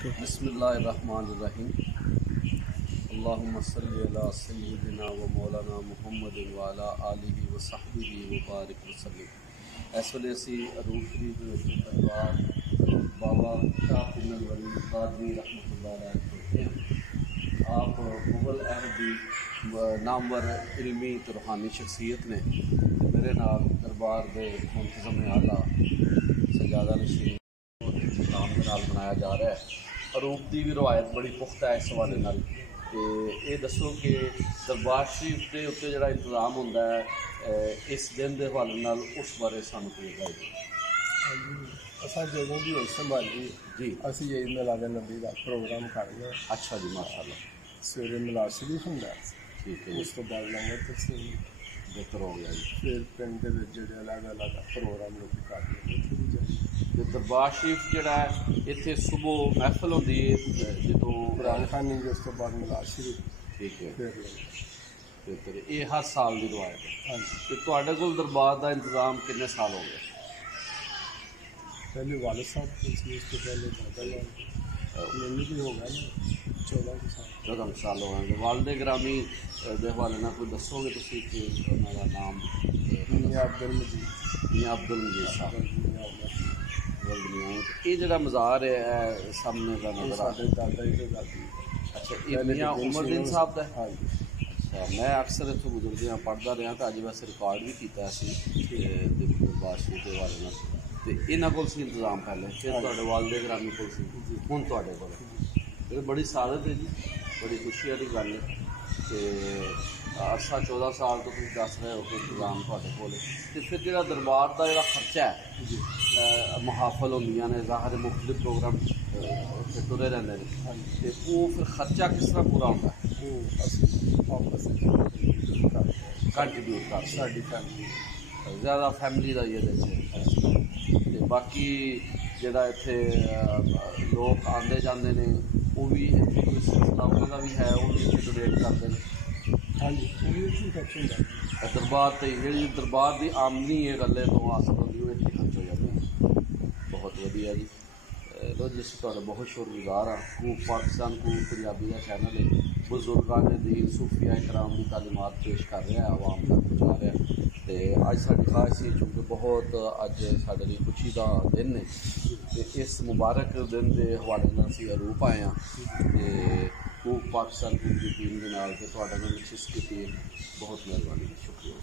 बिस्मिल्लाहिर्रहमानिर्रहीम। अल्लाहुम्मा सल्लि अला सय्यिदिना व मौलाना मुहम्मद व अला आलिहि व सहबिहि व बारिक वसल्लम। इस वेले असी अरूफ शरीफ परिवार बाबा शाह पिन्नल वली कादरी रहमतुल्लाह अलैह पहुंचे हैं। आप मुगल अहद की नामवर इल्मी तो रूहानी शख्सियत ने मेरे नाल दरबार के मुंतज़म आला सजादा नशीन इंतजाम के नाल मनाया जा रहा है। अरूप की भी रवायत बड़ी पुख्ता है इस हवाले नाल। ते ये दसो कि दरबार शरीफ के उत्ते जिहड़ा इंतजाम होंदा है इस दिन के हवाले नाल उस बारे सानूं कोई गाइड। असा जदों भी होश संभाली जी असी ये मिलाद नबी का प्रोग्राम कर रहे हैं। अच्छा जी माशाअल्लाह। सवेरे मिलाद शरीफ होंदा, ठीक है जी, उस तो बाद लंगर तकसीम, बेहतर हो गया जी। फिर पिंड दे विच जिहड़े अलग अलग प्रोग्राम लोग कर रहे हैं उत्थे भी जाइए। ते दरबार शरीफ जिहड़ा है इत्थे सुबह महफिल होंदी है जदों कुरान खानी जी, उस तो बाद मिलाद शरीफ, ठीक है फिर लंगर। बेहतर है। ये हर साल की रवायत है। हाँ जी, ते तुहाडे कोल दरबार का इंतजाम कितने साल हो गए? पहले वालिद साहब थे, उस तो पहले दादा जान मैंने भी हो गया ना 14 साल। 14 साल हो गए। वालदे ग्रामी दे हवाले नाल कोई दसोगे तुसीं कि उन्हां दा नाम? मियां अब्दुल मजीद, मियां अब्दुल मजीद साहब मियां उमर, वल्दियां। ये जिहड़ा मज़ार है सामने का ये नज़र आ साडे दादा जी ते दादी। अच्छा, ये मियां उमरदीन साहब दा है? हाँ जी, अच्छा, मैं अक्सर इत्थों गुजरदे पढ़दा रहा तो अज वैसे रिकॉर्ड भी किया दरबार शरीफ के हवाले नाल। ते इन्हां कोल सी इंतजाम पहले, फिर तुहाडे वालदे ग्रामी कोल सी, हुण तुहाडे कोल। ये बड़ी सादत है जी, बड़ी खुशी वाली गल है कि अरसा 14 साल तो तुम दस रहे हो कि इंतजाम तुहाडे कोल। ते फिर जिहड़ा दरबार का जिहड़ा खर्चा है, महाफल होंदियां ने, ज़ाहिर मुख्तलिफ प्रोग्राम उत्थे तुरे रहिंदे ने, ते ओह फिर खर्चा किस तरह पूरा होंदा है? वो असी वापस कंट्रीब्यूट कर साडी फैमिली ज़्यादा फैमिली का ये ते बाकी जिहड़ा इत्थे लोग आंदे जांदे ने वो भी इत्थे कोई संस्था उन्हां दा भी है, वो भी इत्थे डोनेट करदे ने। हाँ जी, वो भी इत्थे खर्च होंदा। दरबार ते जिहड़ी दरबार की आमदनी है गल्ले तो हासल होंदी वो इत्थे खर्च हो जाती है। बहुत वधिया जी। लो जिस तुहाडा बहुत शुक्रगुजार हाँ। कूक पाकिस्तान कूक पंजाबी का चैनल है, बुजुर्गान दीन सूफिया इकराम की तालीमात पेश कर रहा है, आवाम तक पहुँचा रहा है। तो अज साडी खास ही चूँकि बहुत अज साडे लई खुशी का दिन है, तो इस मुबारक दिन के हवाले नाल असीं अरूप आए हैं। तो कूक पाकिस्तान कूक की टीम के नाल ते तुहाडा नाल मिसिस की टीम बहुत मेहरबानी, शुक्रिया।